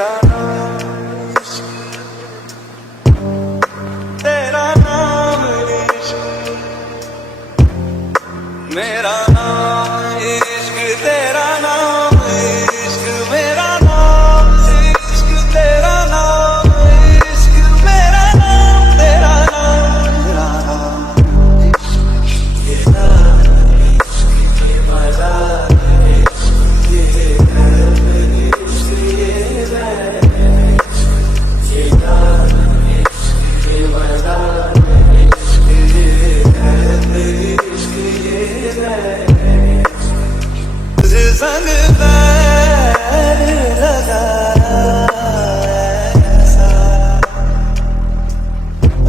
मेरा नाम इश्क, तेरा नाम इश्क, मेरा नाम इश्क, तेरा नाम इश्क, मेरा नाम इश्क, तेरा नाम इश्क, मेरा नाम, तेरा नाम, तेरा नाम इश्क, ये नाम इश्क, ये मजा इश्क, ये दर्द इश्क, ये दर्द इश्क, ये नाम इश्क, ये मजा इश्क, ये दर्द इश्क, ये दर्द तुझे संग पैर लगाया ऐसा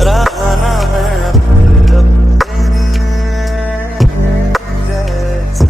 रहा ना मैं अपने जैसा।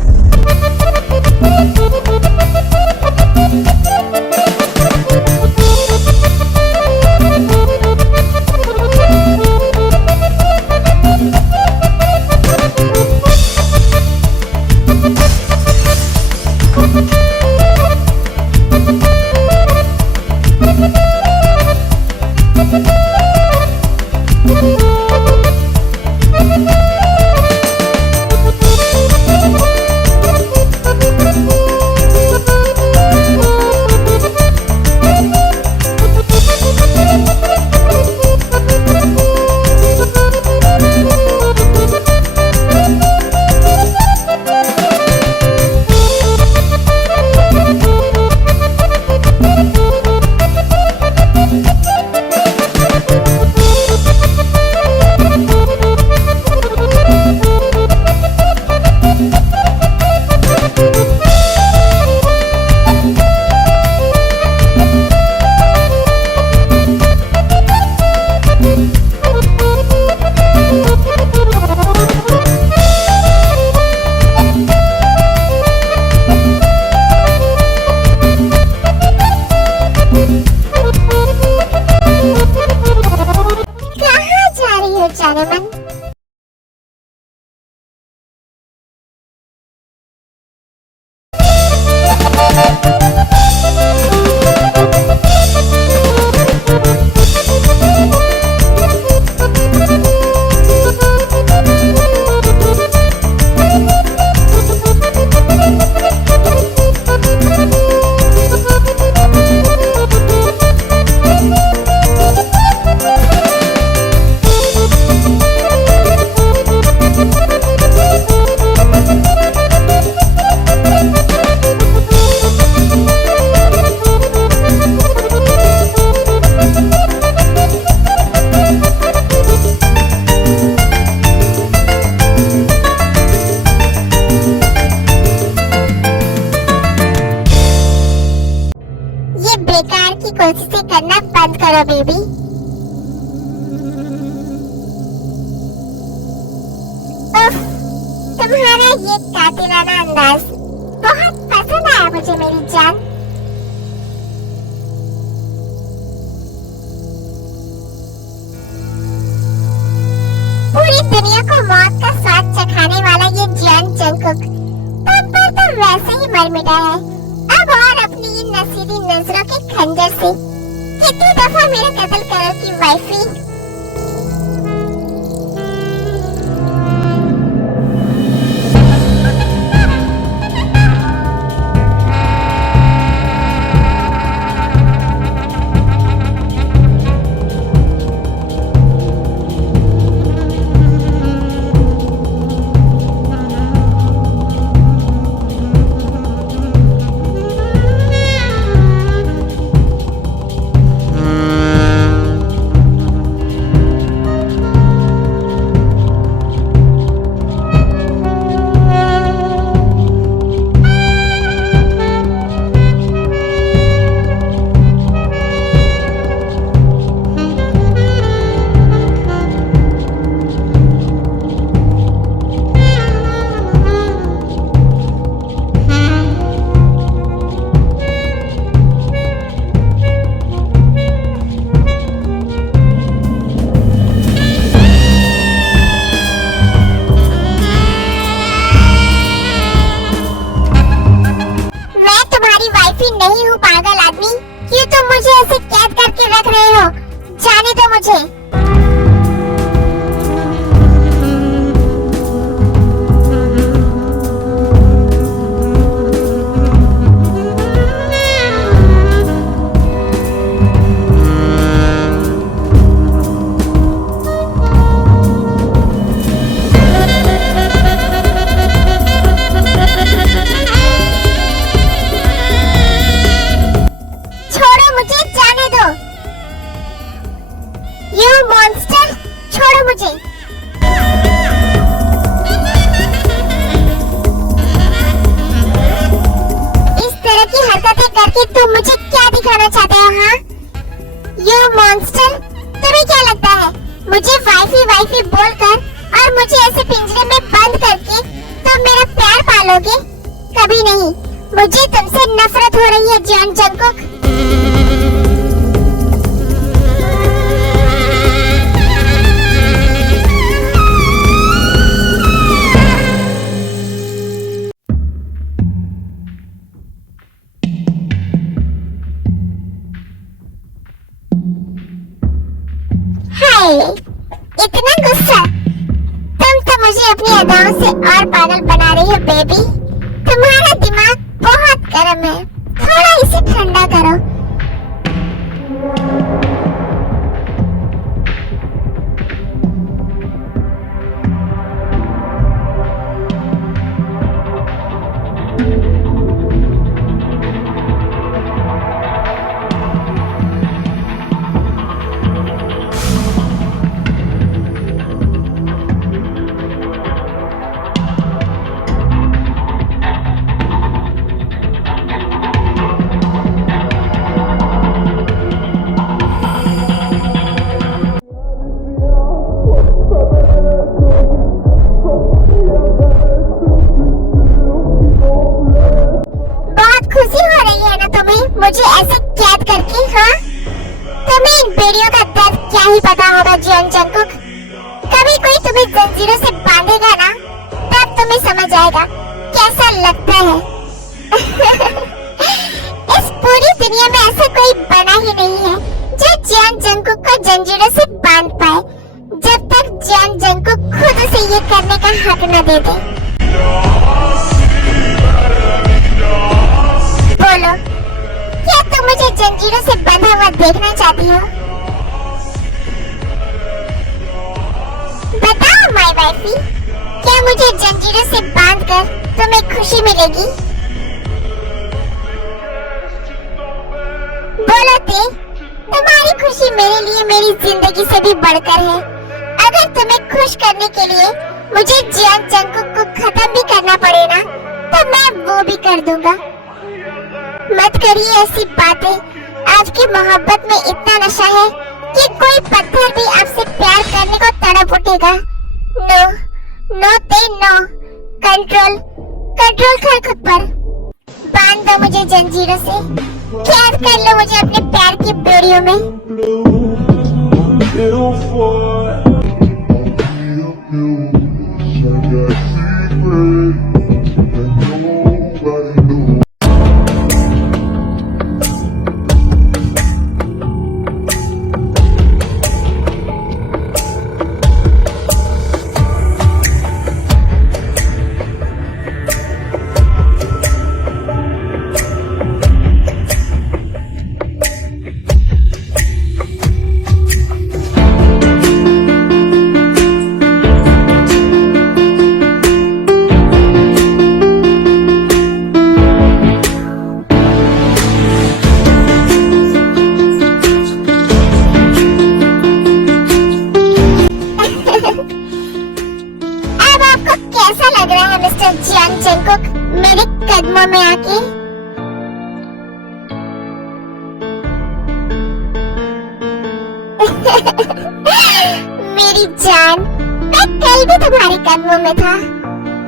बेकार की कोशिशें करना बंद करो बेबी। उफ, तुम्हारा ये कातिलाना अंदाज बहुत पसंद आया मुझे मेरी जान। पूरी दुनिया को मौत का स्वाद चखाने वाला ये जॉन जंगकुक तब पर तो वैसे ही मर मिटा है। अब और अपनी इन नसीली नजरों के खंजर से कितनी दफा मेरा कत्ल करोगी वाइफी। नहीं हूँ पागल आदमी, क्यों तुम मुझे ऐसे कैद करके रख रहे हो? जाने दो मुझे। छोड़ो मुझे, जाने दो। यू मॉन्स्टर, छोड़ो मुझे। इस तरह की हरकतें करके तुम मुझे क्या दिखाना चाहते हो? हाँ, यू मॉन्स्टर, तुम्हें क्या लगता है मुझे वाइफी वाइफी बोलकर और मुझे ऐसे पिंजरे में बंद करके तुम मेरा प्यार पालोगे? कभी नहीं। मुझे तुमसे नफरत हो रही है जियोन जंगकुक। हाय, इतना गुस्सा? तुम तो मुझे अपनी अदाओं से और पागल बना रही हो बेबी। तुम्हारा दिमाग बहुत गर्म है, थोड़ा इसे ठंडा करो। मुझे ऐसे कैद करके? हाँ, तुम्हें इन बेड़ियों का दर्द क्या ही पता होगा जियोन जंगकुक। कभी कोई तुम्हें जंजीरों से बांधेगा ना, तब तुम्हें समझ आएगा कैसा लगता है। इस पूरी दुनिया में ऐसा कोई बना ही नहीं है जो जियोन जंगकुक को जंजीरों से बांध पाए, जब तक जियोन जंगकुक खुद उसे ये करने का हक न दे दे। बोलो, क्या तुम मुझे जंजीरों से बंधा हुआ देखना चाहती हो? बताओ माय वाइफी, क्या मुझे जंजीरों से बांधकर तुम्हें खुशी मिलेगी? बोलो ते, तुम्हारी खुशी मेरे लिए मेरी जिंदगी से भी बढ़कर है। अगर तुम्हें खुश करने के लिए मुझे जियोन जंगकुक को खत्म भी करना पड़े ना, तो मैं वो भी कर दूंगा। मत करिए ऐसी बातें। आपकी मोहब्बत में इतना नशा है कि कोई पत्थर भी आपसे प्यार करने को तड़प उठेगा। नो, नो ते नो। कंट्रोल, कंट्रोल कर खुद पर। बांध दो मुझे जंजीरों से, कैद कर लो मुझे अपने प्यार की बेड़ियों में। जियोन जंगकुक मेरे कदमों में आके? मेरी जान, मैं कल भी तुम्हारे कदमों में था,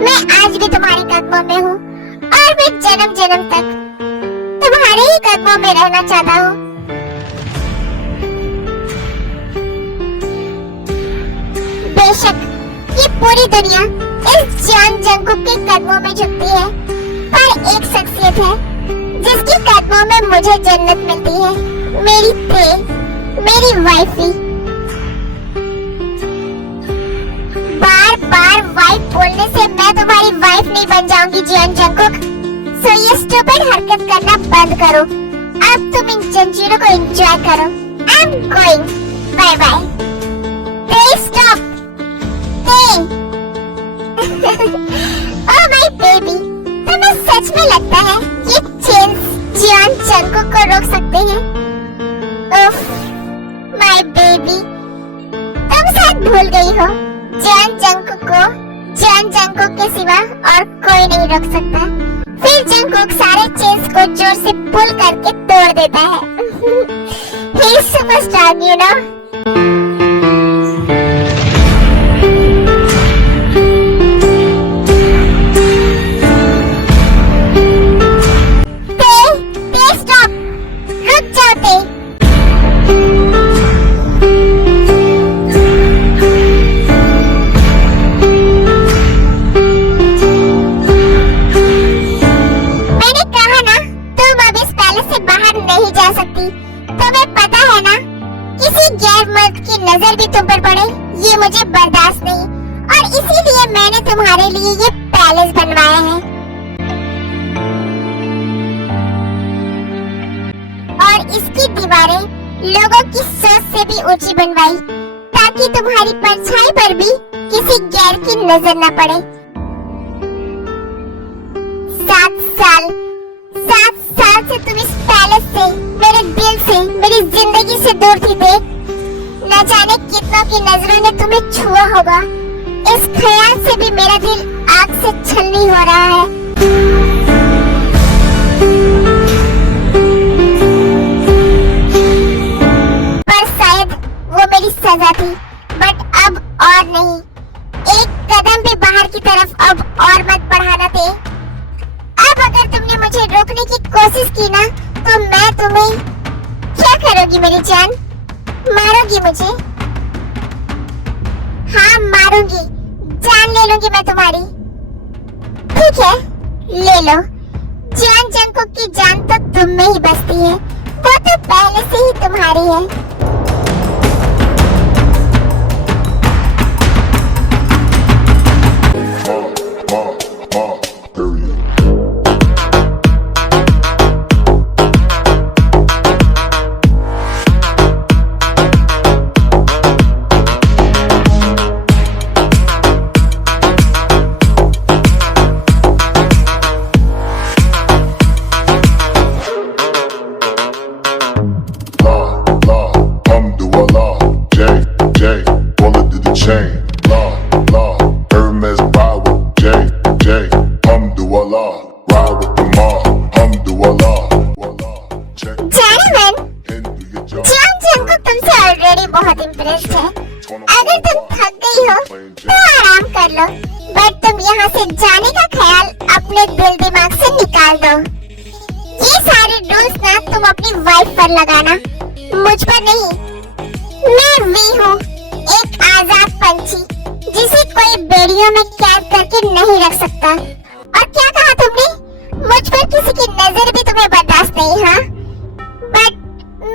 मैं आज भी तुम्हारे कदमों में हूँ और मैं जन्म जन्म तक तुम्हारे ही कदमों में रहना चाहता हूँ। बेशक ये पूरी दुनिया इस जियोन जंगकुक के कदमों में झुकती है, पर एक शख्सियत है जिसकी कदमों में मुझे जन्नत मिलती है। मेरी थे, मेरी वाइफी। बार बार वाइफ बोलने से मैं तुम्हारी वाइफ नहीं बन जाऊंगी जियोन जंगकुक। सो ये स्टूपिड हरकत करना बंद करो। अब तुम इन जंजीरों को एंजॉय करो। I am going, bye bye. Stop. Oh my baby, तुम्हें सच में लगता है ये चेन्स जियोन जंगकुक को रोक सकते हैं? उफ, माय बेबी, तुम शायद भूल गई हो जियोन जंगकुक के सिवा और कोई नहीं रोक सकता। फिर जंगकुक सारे चेन्स को जोर से पुल करके तोड़ देता है। He is superstar, you know. नजर भी तुम पर पड़े ये मुझे बर्दाश्त नहीं, और इसीलिए मैंने तुम्हारे लिए ये पैलेस बनवाया है। और इसकी दीवारें लोगों की सोच से भी ऊंची बनवाई ताकि तुम्हारी परछाई पर भी किसी गैर की नजर न पड़े। 7 साल से तुम इस पैलेस से, मेरे दिल से, मेरी जिंदगी से दूर थी। देख, न जाने कितनों की नजरों ने तुम्हें छुआ होगा। इस ख्याल से भी मेरा दिल आग से छलनी हो रहा है। पर शायद वो मेरी सजा थी, बट अब और नहीं। एक कदम भी बाहर की तरफ अब और मत बढ़ाना थे। अब अगर तुमने मुझे रोकने की कोशिश की ना, तो मैं तुम्हें क्या करोगी मेरी जान? मारोगी मुझे? हाँ मारूंगी, जान ले लूंगी मैं तुम्हारी। ठीक है, ले लो। जियोन जंगकुक की जान तो तुम में ही बसती है, वो तो पहले से ही तुम्हारी है। बहुत इम्प्रेस्ड है। अगर तुम थक गई हो तो आराम कर लो, बट तुम यहाँ से जाने का ख्याल अपने दिल दिमाग से निकाल दो। ये सारे रूल्स ना तुम अपनी वाइफ पर लगाना, मुझ पर नहीं। मैं वी हूँ, एक आजाद पंछी जिसे कोई बेड़ियों में कैद करके नहीं रख सकता। और क्या कहा तुमने? मुझ पर किसी की नजर भी तुम्हें बर्दाश्त नहीं? हाँ, बट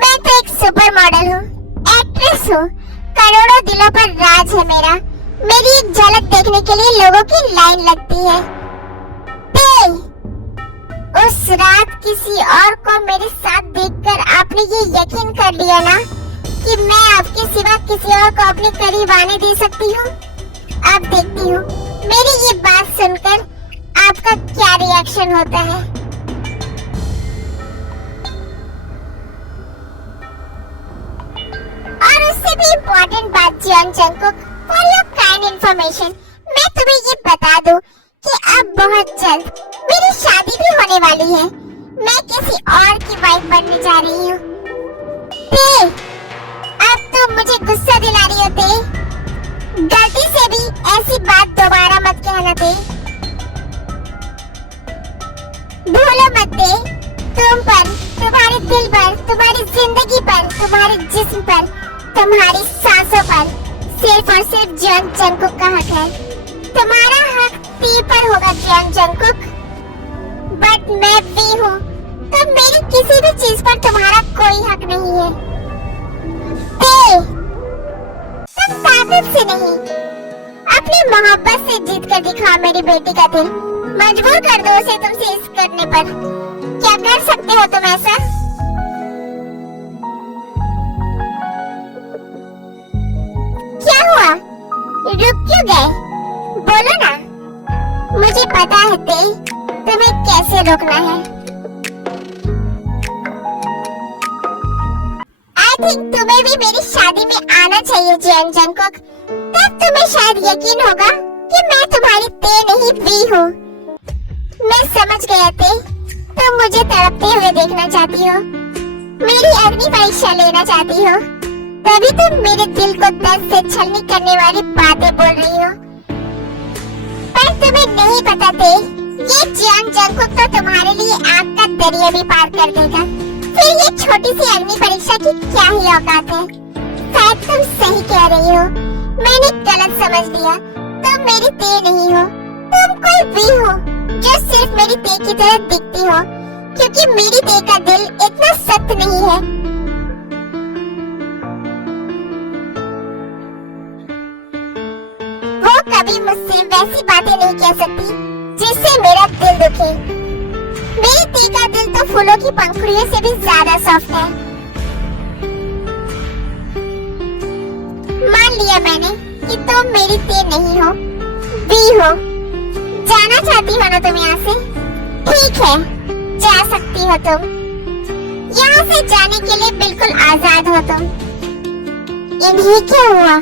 मैं तो एक सुपर मॉडल हूँ, एक्ट्रेस हूँ, करोड़ों दिलों पर राज है मेरा। मेरी एक झलक देखने के लिए लोगों की लाइन लगती है। उस रात किसी और को मेरे साथ देखकर आपने ये यकीन कर लिया ना कि मैं आपके सिवा किसी और को अपने करीब आने दे सकती हूँ। अब देखती हूँ मेरी ये बात सुनकर आपका क्या रिएक्शन होता है। और उससे भी इम्पोर्टेंट बात Jeon Jungkook, for your kind information, मैं तुम्हें ये बता दूं कि अब बहुत जल्द मेरी शादी भी होने वाली है। मैं किसी और की वाइफ बनने जा रही हूँ। अब तुम मुझे गुस्सा दिला रही हो। गलती से भी ऐसी बात दोबारा मत कहना। भूलो मत तुम पर, तुम्हारे दिल पर, तुम्हारी जिंदगी पर, तुम्हारे जिस्म पर, तुम्हारी सांसों पर सिर्फ और सिर्फ जियोन जंगकुक का हक है। तुम्हारा हक ती पर होगा जियोन जंगकुक, बट मैं भी हूँ, तो मेरी किसी भी चीज पर तुम्हारा कोई हक नहीं है। ते तुम ताकत से नहीं, अपनी मोहब्बत से जीत कर दिखाओ मेरी बेटी का दिल। मजबूर कर दो उसे तुमसे इस करने पर। क्या कर सकते हो तुम ऐसा? क्या हुआ, रुक क्यों गए? बोलो ना, मुझे पता है ते तुम्हें कैसे रोकना है। आई थिंक तुम्हें भी मेरी शादी में आना चाहिए जियान जंगकुक। तब तुम्हें शायद यकीन होगा कि मैं तुम्हारी ते नहीं वी हूँ। मैं समझ गया ते, तुम मुझे तड़पते हुए देखना चाहती हो, मेरी अग्नि परीक्षा लेना चाहती हो, तभी तुम मेरे दिल को दर्द से छलनी करने वाली बातें बोल रही हो। पर तुम्हें नहीं पता थे, ये जियान जंगकुक तो तुम्हारे लिए आग का दरिया भी पार कर देगा। फिर ये छोटी सी अग्नि परीक्षा की क्या ही औकात है। शायद तुम सही कह रही हो, मैंने गलत समझ लिया। तुम मेरी ते नहीं हो, तुम कोई भी हो जो सिर्फ मेरी ते की तरह दिखती हो, क्योंकि मेरी ते का दिल इतना सख्त नहीं है। वो कभी मुझसे वैसी बातें नहीं कह सकती जिससे मेरा दिल दुखे। मेरी ते का दिल तो फूलों की पंखुड़ियों से भी ज्यादा सॉफ्ट है। मान लिया मैंने कि तुम मेरी ते नहीं हो, भी हो। जाना चाहती हो ना तुम यहाँ से? ठीक है, जा सकती हो तुम। यहाँ से जाने के लिए बिल्कुल आजाद हो तुम। इन्हें क्या हुआ?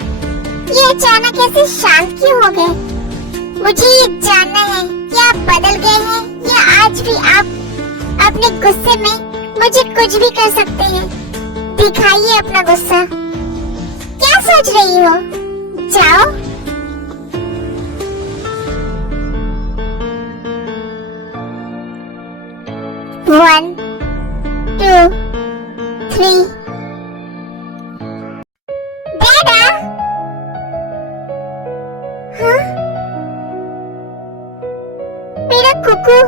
ये अचानक ऐसे शांत क्यों हो गए? मुझे ये जानना है कि आप बदल गए हैं या आज भी आप अपने गुस्से में मुझे कुछ भी कर सकते हैं। दिखाइए अपना गुस्सा। क्या सोच रही हो? जाओ। One, 2, 3. Dada! हाँ? मेरा कुकू।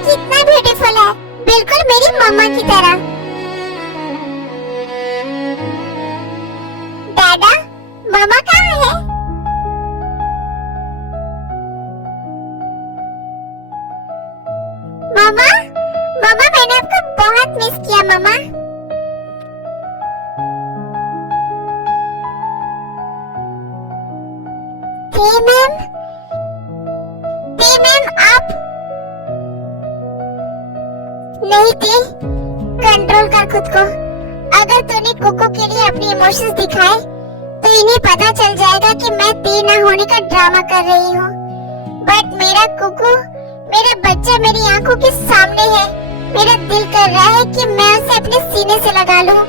कितना ब्यूटीफुल है, बिल्कुल मेरी मम्मा की तरह। दादा, मम्मा कहाँ है? मम्मा, मम्मा मैंने आपको बहुत मिस किया मम्मा। ते मैम आप नहीं थी। कंट्रोल कर खुद को। अगर तूने कुकू के लिए अपने इमोशंस दिखाए तो इन्हें पता चल जाएगा कि मैं ते ना होने का ड्रामा कर रही हूँ। बट मेरा कुकू, मेरा बच्चा मेरी आंखों के सामने है। मेरा दिल कर रहा है कि मैं उसे अपने सीने से लगा लूं,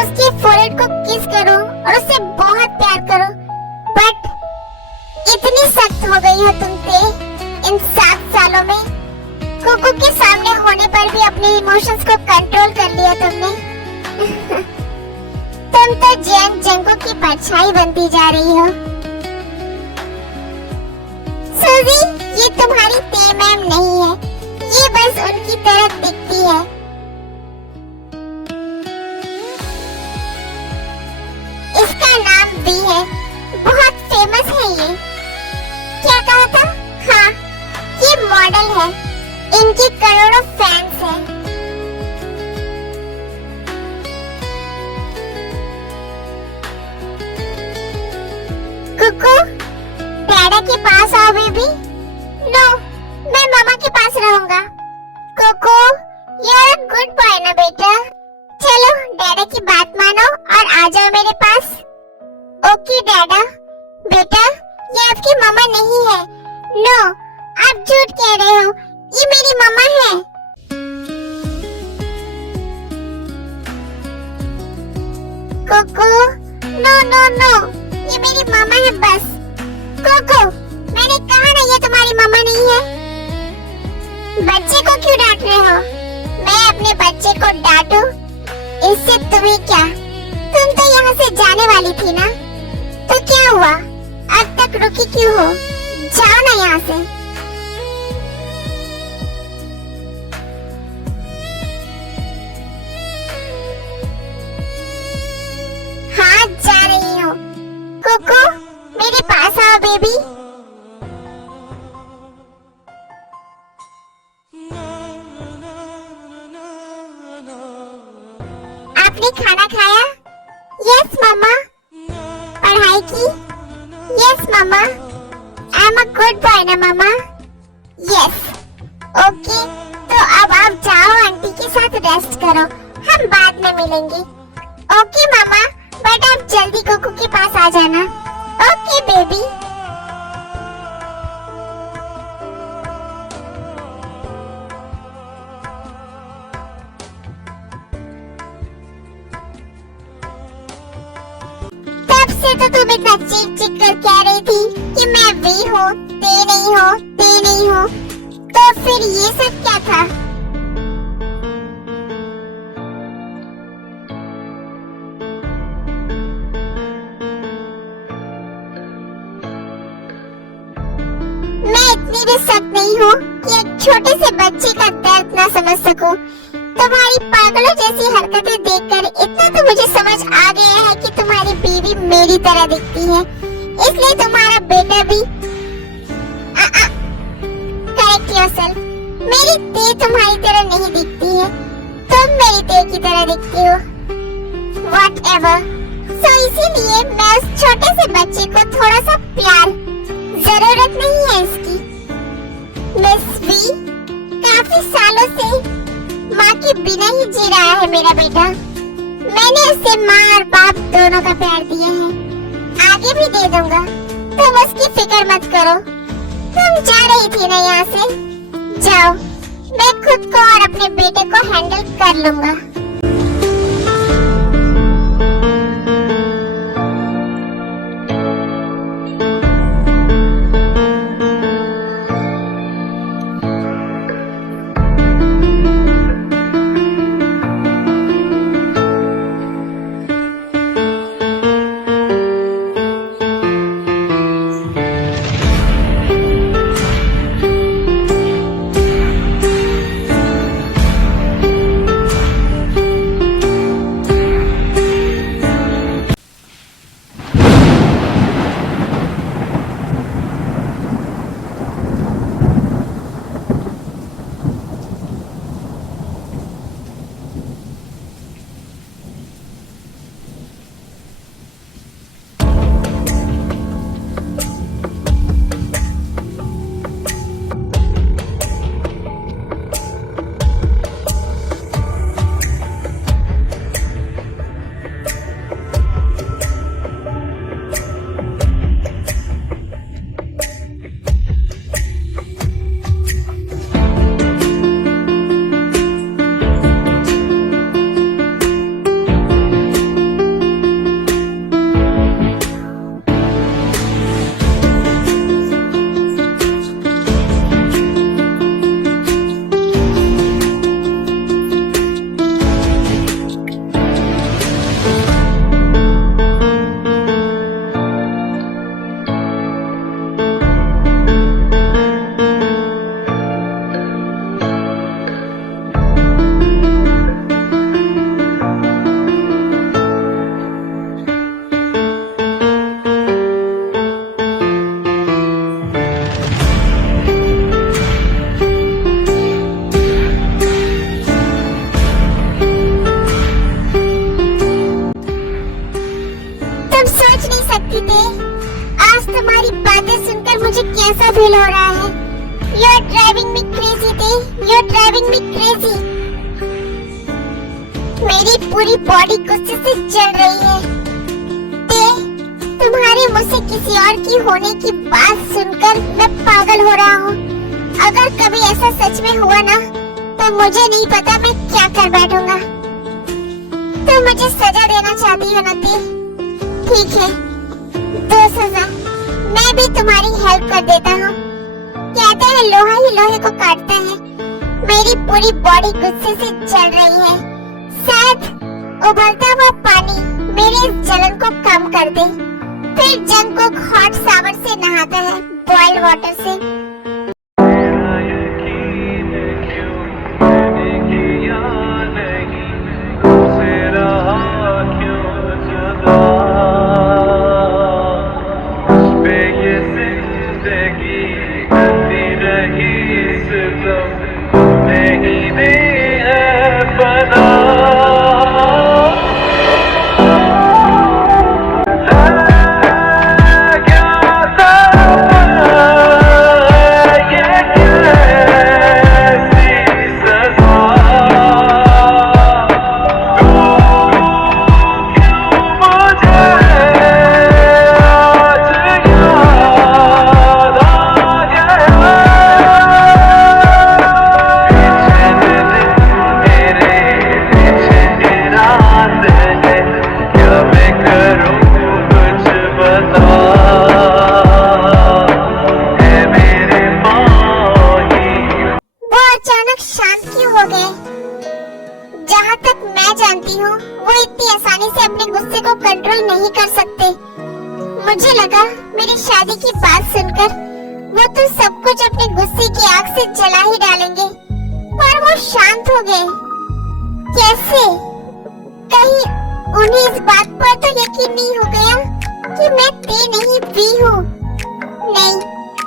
उसके फोरहेड को किस करूं और उससे बहुत प्यार करूं। बट इतनी सख्त हो गई हो तुम ते इन 7 सालों में। कुकू के सामने होने पर भी अपने इमोशंस को कंट्रोल कर लिया तुमने। तुम तो जियान जंगकुक की परछाई बनती जा रही हो। सूजी, ये तुम्हारी ते मैम नहीं है, ये बस उनकी तरह दिखती है। इसका नाम भी है, बहुत फेमस है ये। क्या कहा था? हाँ, ये मॉडल है, इनके करोड़ों फैंस हैं। कुकू, डैडा के पास आओ बेबी। नो, मैं मामा के पास रहूंगा। Kuku, you are a good boy ना बेटा। चलो डैडा की बात मानो और आ जाओ मेरे पास। ओके डैडा। बेटा, ये आपकी मामा नहीं है। नो, आप झूठ कह रहे हो, ये मेरी मम्मा है। कुकू, नो नो नो, ये मेरी मम्मा है बस। कुकू, मैंने कहा ना ये तुम्हारी मम्मा नहीं है। बच्चे को क्यों डांट रहे हो? मैं अपने बच्चे को डांटूं? इससे तुम्हें क्या? तुम तो यहाँ से जाने वाली थी ना, तो क्या हुआ? अब तक रुकी क्यों हो? जाओ ना यहाँ से। हाँ, जा रही हूँ। कुकू, मेरे पास आओ बेबी। आपने खाना खाया? Yes mamma. पढ़ाई की? Yes mamma. I am a good boy ना मम्मा? यस। ओके, तो अब आप जाओ, आंटी के साथ रेस्ट करो, हम बाद में मिलेंगे। ओके मम्मा, बट आप जल्दी कुकू के पास आ जाना। Okay baby. तब से तो तुम इतना चीख चीख कर कह रही थी कि मैं वी हूँ, ते नहीं हो, तो फिर ये सब क्या था? मैं इतनी भी सख्त नहीं हूँ कि एक छोटे से बच्चे का दर्द ना समझ सकूं। तुम्हारी पागलों जैसी हरकतें देखकर इतना तो मुझे समझ आ गया है कि तुम्हारी बीवी मेरी तरह दिखती है, इसलिए तुम्हारा बेटा भी। Correct yourself. मेरी देह तुम्हारी तरह नहीं दिखती है, तुम मेरी देह की तरह दिखती हो। Whatever। सो इसीलिए मैं उस छोटे से बच्चे को थोड़ा सा प्यार, जरूरत नहीं है इसकी। मिस वी, काफी सालों से माँ के बिना ही जी रहा है मेरा बेटा। मैंने उसे माँ और बाप दोनों का प्यार दिया है, आगे भी दे दूंगा, तुम उसकी फिक्र मत करो। तुम जा रही थी ना यहाँ से, जाओ, मैं खुद को और अपने बेटे को हैंडल कर लूंगा। कैसा फील हो रहा है? You are driving me crazy, Te. You are driving me crazy. मेरी पूरी बॉडी गुस्से से जल रही है। ते, तुम्हारे मुंह से किसी और की होने की बात सुनकर मैं पागल हो रहा हूँ। अगर कभी ऐसा सच में हुआ ना, तो मुझे नहीं पता मैं क्या कर बैठूंगा। तुम मुझे सजा देना चाहती हो ना ते? ठीक है, 2 सजा मैं भी तुम्हारी हेल्प कर देता हूँ। कहते हैं लोहा ही लोहे को काटता है, मेरी पूरी बॉडी गुस्से से जल रही है। शायद उबलता हुआ पानी मेरे इस जलन को कम कर दे। फिर जंगकुक हॉट शावर से नहाता है, बॉइल्ड वाटर से। यकीन क्यों मैंने किया नहीं, तुझसे रहा क्यों जुदा, मुझ पे ये जिंदगी करती रही सितम, तुमने ही दी है फना। जहाँ तक मैं जानती हूँ वो इतनी आसानी से अपने गुस्से को कंट्रोल नहीं कर सकते। मुझे लगा मेरी शादी की बात सुनकर वो तो सब कुछ अपने गुस्से की आग से जला ही डालेंगे, पर वो शांत हो गए। कैसे? कहीं उन्हें इस बात पर तो यकीन नहीं हो गया कि मैं ते नहीं भी हूँ? नहीं,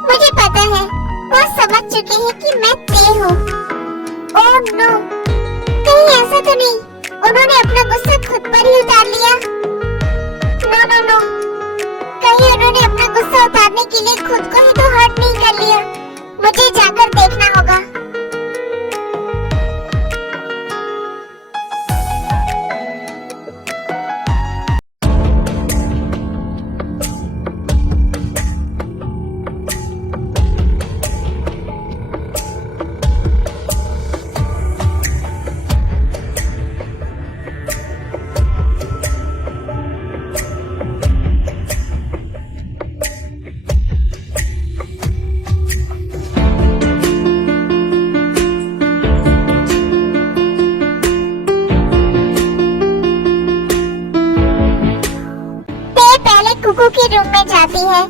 मुझे पता है वो समझ चुके हैं कि मैं ते हूँ। ओह नो, कहीं ऐसा तो नहीं उन्होंने अपना गुस्सा खुद पर ही उतार लिया? नो नो नो, कहीं उन्होंने अपना गुस्सा उतारने के लिए खुद को ही तो हर्ट नहीं कर लिया? मुझे जाकर देखना होगा। कुकू के रूम में जाती है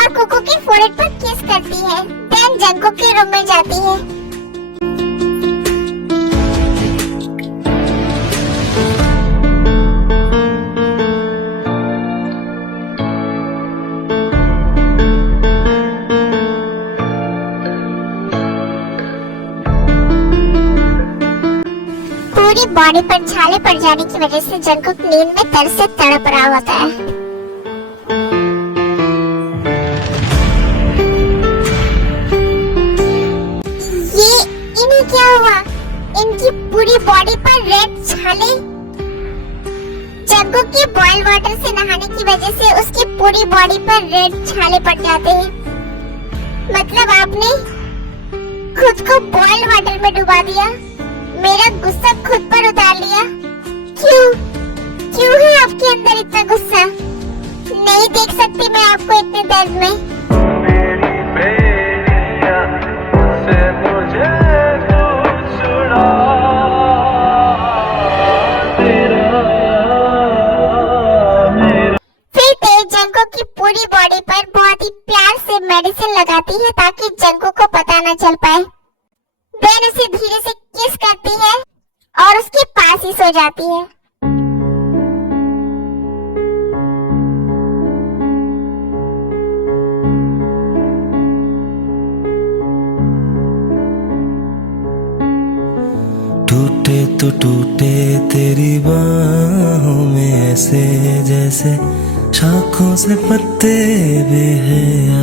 और कुकू के फोrehead पर किस करती है। देन जंगकुक के रूम में जाती है। पूरी बॉडी पर छाले पड़ जाने की वजह से जंगकुक नींद में तरस से तड़प रहा होता है। क्या हुआ? इनकी पूरी बॉडी पर रेड छाले। जंगकुक के बॉइल्ड वाटर से नहाने की वजह से उसकी पूरी बॉडी पर रेड छाले पड़ जाते हैं। मतलब आपने खुद को बॉइल्ड वाटर में डुबा दिया, मेरा गुस्सा खुद पर उतार लिया। क्यों? क्यों है आपके अंदर इतना गुस्सा? नहीं देख सकती मैं आपको इतने दर्द में। जंगकुक की पूरी बॉडी पर बहुत ही प्यार से मेडिसिन लगाती है ताकि जंगकुक को पता न चल पाए। देन उसे धीरे से किस करती है और उसके पास ही सो जाती है। टूटे तो टूटे तेरी बाहों में ऐसे जैसे शाखों से पत्ते बेहया।